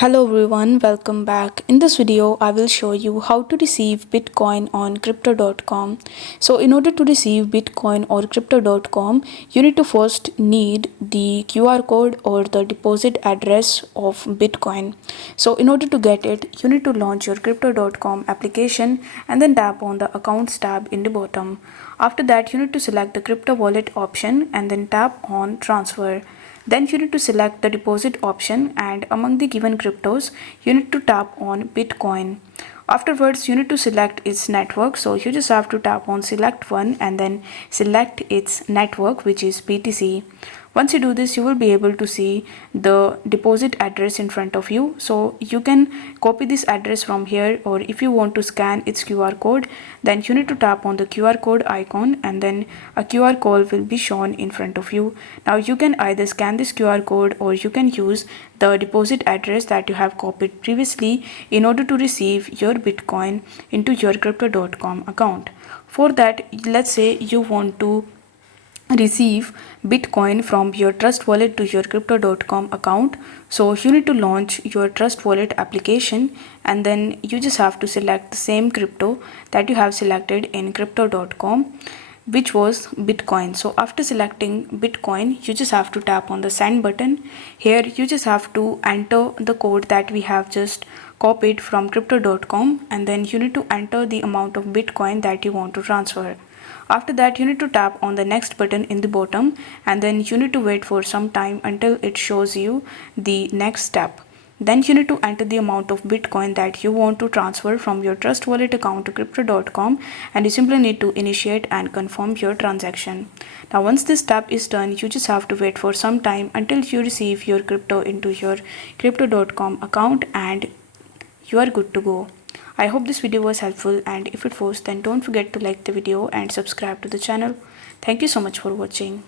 Hello everyone, welcome back. In this video, I will show you how to receive Bitcoin on crypto.com. So in order to receive Bitcoin or crypto.com, you need to first need the QR code or the deposit address of Bitcoin. So in order to get it, you need to launch your crypto.com application and then tap on the accounts tab in the bottom. After that, you need to select the crypto wallet option and then tap on transfer. Then you need to select the deposit option and among the given cryptos, you need to tap on Bitcoin. Afterwards, you need to select its network. So you just have to tap on select one and then select its network, which is BTC. Once you do this, you will be able to see the deposit address in front of you. So you can copy this address from here, or if you want to scan its QR code, then you need to tap on the QR code icon and then a QR code will be shown in front of you. Now you can either scan this QR code or you can use the deposit address that you have copied previously in order to receive your Bitcoin into your crypto.com account. For that, let's say you want to receive Bitcoin from your Trust Wallet to your crypto.com account. So you need to launch your Trust Wallet application and then you just have to select the same crypto that you have selected in crypto.com, which was Bitcoin. So after selecting Bitcoin, you just have to tap on the send button. Here you just have to enter the code that we have just copied from crypto.com and then you need to enter the amount of Bitcoin that you want to transfer. After that, you need to tap on the next button in the bottom and then you need to wait for some time until it shows you the next step. Then you need to enter the amount of Bitcoin that you want to transfer from your Trust Wallet account to crypto.com and you simply need to initiate and confirm your transaction. Now once this step is done, you just have to wait for some time until you receive your crypto into your crypto.com account and you are good to go. I hope this video was helpful, and if it was, then don't forget to like the video and subscribe to the channel. Thank you so much for watching.